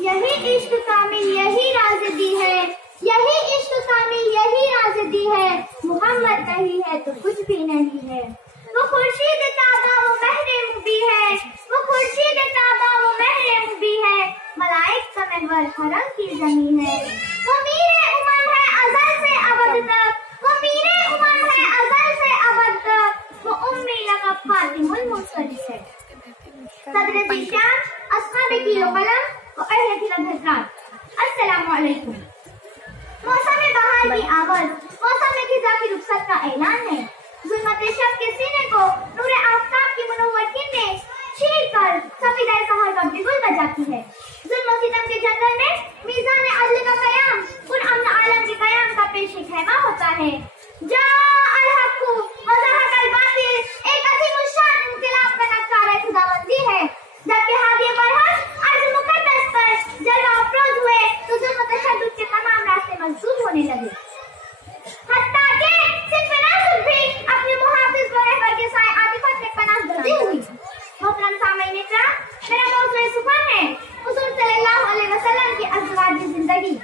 यही इश्क कामिल यही राज़दी है, यही इश्क कामिल यही राज़दी है, मोहम्मद नहीं है तो कुछ भी नहीं है। वो खुर्शीद ताबा वो महरे मुबी है, वो खुर्शीद ताबा वो महरे मुबी है, मलाइक का महवर हरम की ज़मीं है। वो मीरे उमम है अज़ल से अबद तक, वो मीरे उमम है अज़ल से अबद तक, वो उम्मी लक़ब ख़ातिमुल मुरसलीन है। सदर ज़ीशान अस्हाब की कलम व अहले हज़रात, अस्सलामु अलैकुम। मौसम बहार की आवाज़, मौसम खिज़ा की रुख़सत का ऐलान है। ज़ुल्मत शब के सीने को नूर आफ़ताब की मुनव्वर किरणें चीर कर सफ़ेदाए सहर का बिगुल बजाती है। ज़ुल्म और सितम के जंगल में मीज़ान अदल का क़याम पुरअमन आलम के क़याम का पेश ख़ैमा होता है। जाअल हक़्क़ु व ज़हक़ल बातिल एक अज़ीमुल शान इन्क़िलाब का नक्कारे खुदाबंदी है। जबकि हादिए बरहक अर्ज़ मुक़द्दस पर जलवा अफ़रोज़ हुए तो ज़ुल्म और तशद्दुद के तमाम रास्ते मस्दूद होने लगे। हत्ता कि सिर्फ नासुर भी अपने मुहाफ़िज़ व रहबर के साए आतिफ़त में पनाह बंदी हुई। मोहतरम सामईन इकराम, मेरा मौज़ूए सुख़न है हुज़ूर सल्लल्लाहु अलैहि वसल्लम की अज़वाज ज़िंदगी।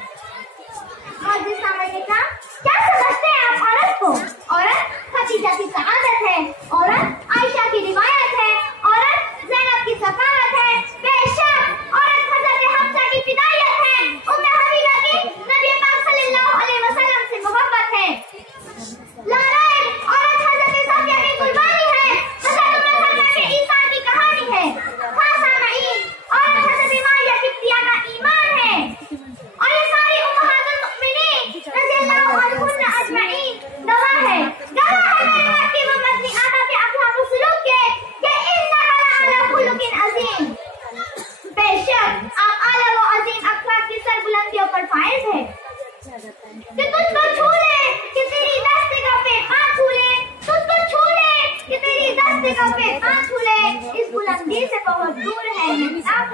मोअज़्ज़िज़ सामईन इकराम, क्या समझते हैं आप औरत को? औरत खदीजा की सआदत है, औरत आयशा की रिवायत है, औरत ज़ैनब की सफ़ावत है, बेशक औरत हज़रत हफ्सा की फिदायत है, उम्मे हबीबा की नबी पाक सल्लल्लाहु अलैहि वसल्लम से मोहब्बत है। लाराइब औरत हज़रत सफिया की कुर्बानी है, हज़रत उम्मे सलमा के ईसा की कहानी है। हाँ सामईन, औरत हज़रत मारिया किब्तिया का ईमान है। और ये सारी उम्महातुल मुमिनीन रज़ियल्लाहु अन्हुन्ना अजमईन गवाह है मेरे वक्त की वो मदनी आका के अखलाक व सुलूक के कि इन्नका लअला खुलुकिन अज़ीम। बेशक आप आला व अज़ीम अखलाक की सरबुलंदियों पर फाइज है कि तुझको छू ले कि तेरी दस्ते का पे हाथ छू ले, तुझको छू ले कि तेरी दस्ते का पे हाथ छू ले, इस बुलंदी से बहुत दूर है मेहताब।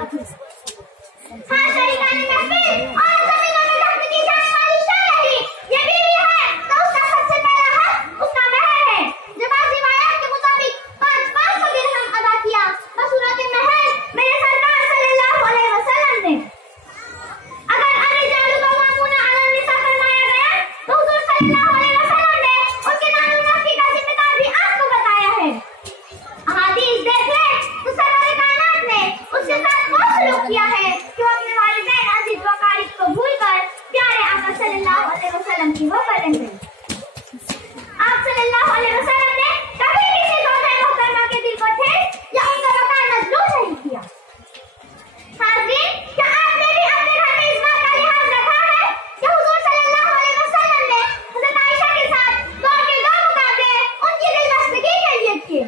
हाँ शरीकाने महफिल और ज़मीनों में लख्त की जाने वाली शायरी, ये बीवी है तो उसका सबसे पहला हक उसका महर है। जब आज रिवायत के मुताबिक 500 दिरहम अदा किया बसूरत महर मेरे सरकार सल्लल्लाहु अलैहि वसल्लम ने। अगर अर्रिजालु क़व्वामूना अलन निसा फरमाया गया तो हुज़ूर सल्लल्लाहु अलैहि वसल्लम ने उनके नाम नफ़ी का जिम्मेदार भी आपको बताया है। अहादीस देख ले तो सरवर कायनात ने उसके साथ वो सलूक किया है कि वो अपने वालिदैन अज़ीज़ व क़रीब को भूलकर प्यारे आका सल्लल्लाहु अलैहि वसल्लम की वो बन गए। आप सल्लल्लाहु अलैहि वसल्लम ने कभी किसी ज़ौजा मोहतरमा के दिल को ठेस या उनका वक़ार मजलूम नहीं किया। हाज़रीन, क्या आपने भी अपने घर में इस बात का लिहाज रखा है कि हुज़ूर सल्लल्लाहु अलैहि वसल्लम ने हज़रत आयशा के साथ दौर के 2 मुकाबले उनकी दिलबस्तगी के लिए किए।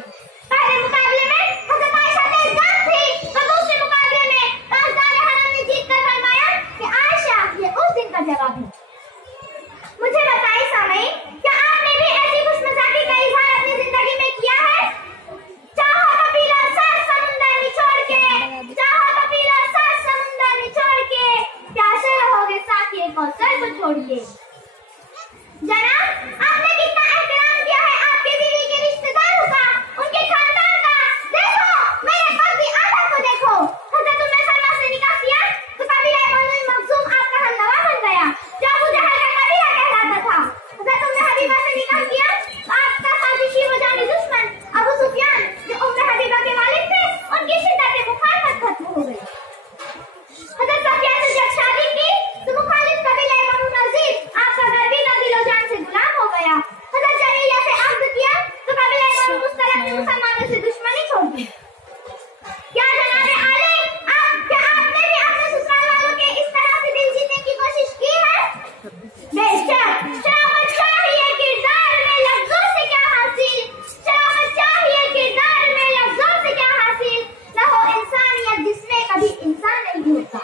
पहले मुकाबले में हज़रत आयशा तेज़गाम थी तो दूसरे मुकाबले में ताजदार हरम ने जीत कर फरमाया कि आयशा ये उस दिन का जवाब है। मुझे बताइए सामईन, क्या आपने भी ऐसी खुशमिजाजी का इज़हार अपनी जिंदगी में किया है? चाहो तो पी लो सात समुंदर निचोड़ के, चाहो तो पी लो सात समुंदर निचोड़ के, प्यासे रहोगे साक़िए कौसर को छोड़ के। जनाब, आपने कितना एहतराम किया है आपकी बीवी के रिश्तेदारों का, उनके खानदान का। देखो मेरे पति आदम को देखो, हज़रत उम्मे सलमा से निकाह किया तो कबीला बनु मखज़ूम आपका हमनवा बन गया जो अबू जहल का कबीला कहलाता था। हज़रत उम्मे हबीबा से निकाह किया तो आपका साजिशी व जानी दुश्मन अबू सुफियान जो उम्मे हबीबा के वालिद थे उनकी शिद्दत मुखालफत खत्म हो गई। हज़रत सफिया से जब शादी की तो मुखालिफ कबीला बनु नज़ीर आपका गर्वी दिलो जान से गुलाम हो गया। हज़रत जरीया से अक़्द किया तो कबीला बनु मुस्तलिक़ ने मुसलमानों से दुश्मनी छोड़ दी। क्या जनाबे आले, क्या आपने भी अपने ससुराल वालों के इस तरह से दिल जीतने की कोशिश की है? बेशक शराफत चाहिए किरदार में लफ्ज़ों से क्या हासिल, शराफत चाहिए किरदार में लफ्ज़ों से क्या हासिल, न हो इंसानियत जिसमें कभी इंसान नहीं होता।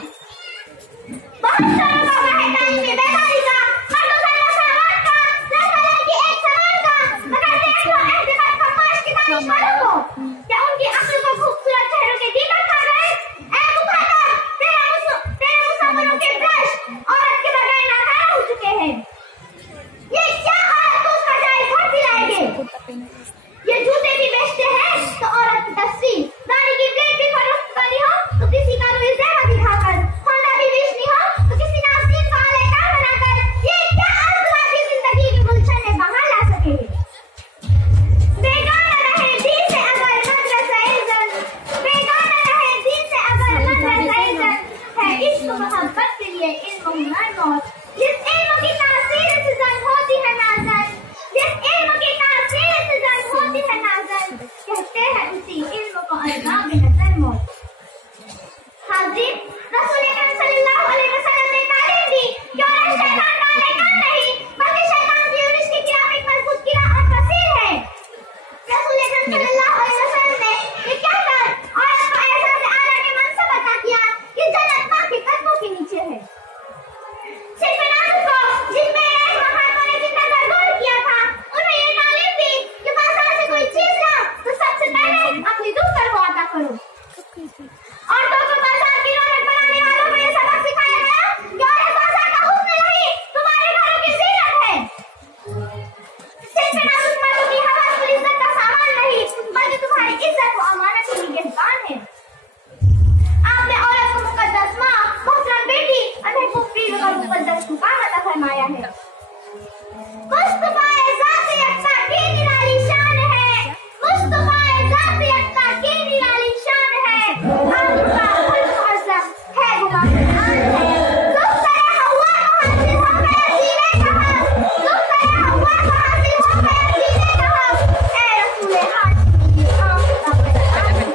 बहुत शर्म और बहताई में बेदारी का, मर्दों से मसावत का, लड़का की एक समान का, मगर देख लो एहतिमाम फरमाश की तारीफ वालों को, क्या उनकी अक्ल को खूबसूरत चेहरों के दीपक खा गए? ऐ मुखातर, तेरे मुसव्वरों के ब्रश औरत के बगैर नाकारा हो चुके हैं। ये क्या औरत को उसका जायज़ हक दिलाएंगे? ये जूते भी बेचते हैं तो औरत की तस्वीर, दाढ़ी की प्लेट भी फरोख्त करनी हो तो किसी का को हुनर मौत। जिस इल्म की तासीर से जंग होती है नाज़न, जिस इल्म की तासीर से जंग होती है नाज़न, कहते हैं उसी इल्म को अज़ाब नज़र मौत। हाज़िर, रसूल अकरम सल्लल्लाहु अलैहि वसल्लम ने तालीम दी कि औरत शैतान का आलेखन नहीं, बल्कि शैतान की उर्श की किराम एक मजबूत किरा और वसील है। रसूल अकरम सल्लल्लाहु अलैहि वसल्लम ने ये कहकर औरत को एहसास आला के मनसब अता किया कि जन्नत माँ के कदमों के नीचे है। सिर्फ नाज़ को जिनमें एक महात्मा ने जितना दरगोर किया था, उन्हें ये तालीम दी कि बाजार से कोई चीज ला तो सबसे पहले अपनी दूसर को अता करो। औरतों को बाजार की रौनक बनाने वालों को ये सबक सिखाया गया कि औरत बाजार का हुस्न नहीं, तुम्हारे घरों की ज़ीनत है। सिर्फ नाज़ुक मर्दों की हवस और इज्जत का सामान नहीं, बल्कि तुम्हारी इज्जत व अमानत की निगहबान है। आपने औरत को मुकद्दस माँ, मोहतरम बेटी और महबूब बीवी का मुकद्दस मुकाम अता फरमाया है। मुस्तफा-ए ज़ात यफ्ता की निराली शान है, मुस्तफा-ए ज़ात यफ्ता की निराली शान है। आपका खुल्क मुअज़्ज़म है, गुलाम है। ज़ुफ़्फ़े हव्वा को हासिल हो गया सीने कहा, ज़ुफ़्फ़े हव्वा को हासिल हो गया सीने कहा। ए रसूल हाशिमी आपका पैगाम है।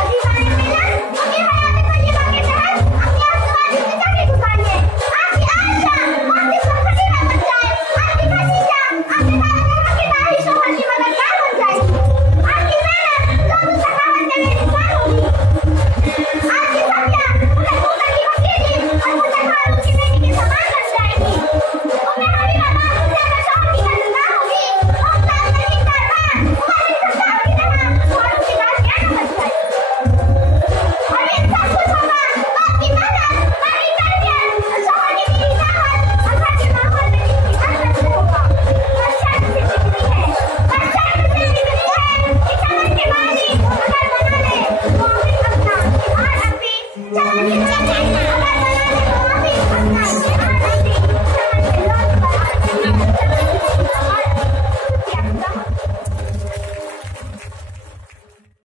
अज़ीज़ान मिल्लत, अपनी हयात तय्यबा के तहत अपनी आज़माइश से जाके गुजारिए। आपकी आयशा आपकी सफ़री में बन जाए, आपकी खदीजा आपके दावत के तारीश शोहर की मददगार बन जाएगी, आपकी ज़ैनब ज़ातु सखावत में बेमिसाल होगी, आपकी सफिया उन्हें मूसा की भतीजी और मूसा हारून की बेटी के समान बन जाएगी, उम्मे हबीबा मासूम ज़ैदा शोहर की मददगार होगी, मुमताज़ नगीन दरबार मुबारक सज्जाद की तरह हारून की दाशियाना बन जाएगी। और ये सब कुछ होगा आपकी मेहनत, आपकी तरबियत, शोहर की मीठी दावत और घर के माहौल में जिसकी बरकत से होगा। और शर्त सिर्फ इतनी है, और शर्त सिर्फ इतनी है कि चमन के माली अगर बना ले तो आफिस अपना इहान अपी, चमन के माली अगर बना ले तो आफिस अपना इहान अपी, चमन के लौट पर आफिस चमन की इहान अपी।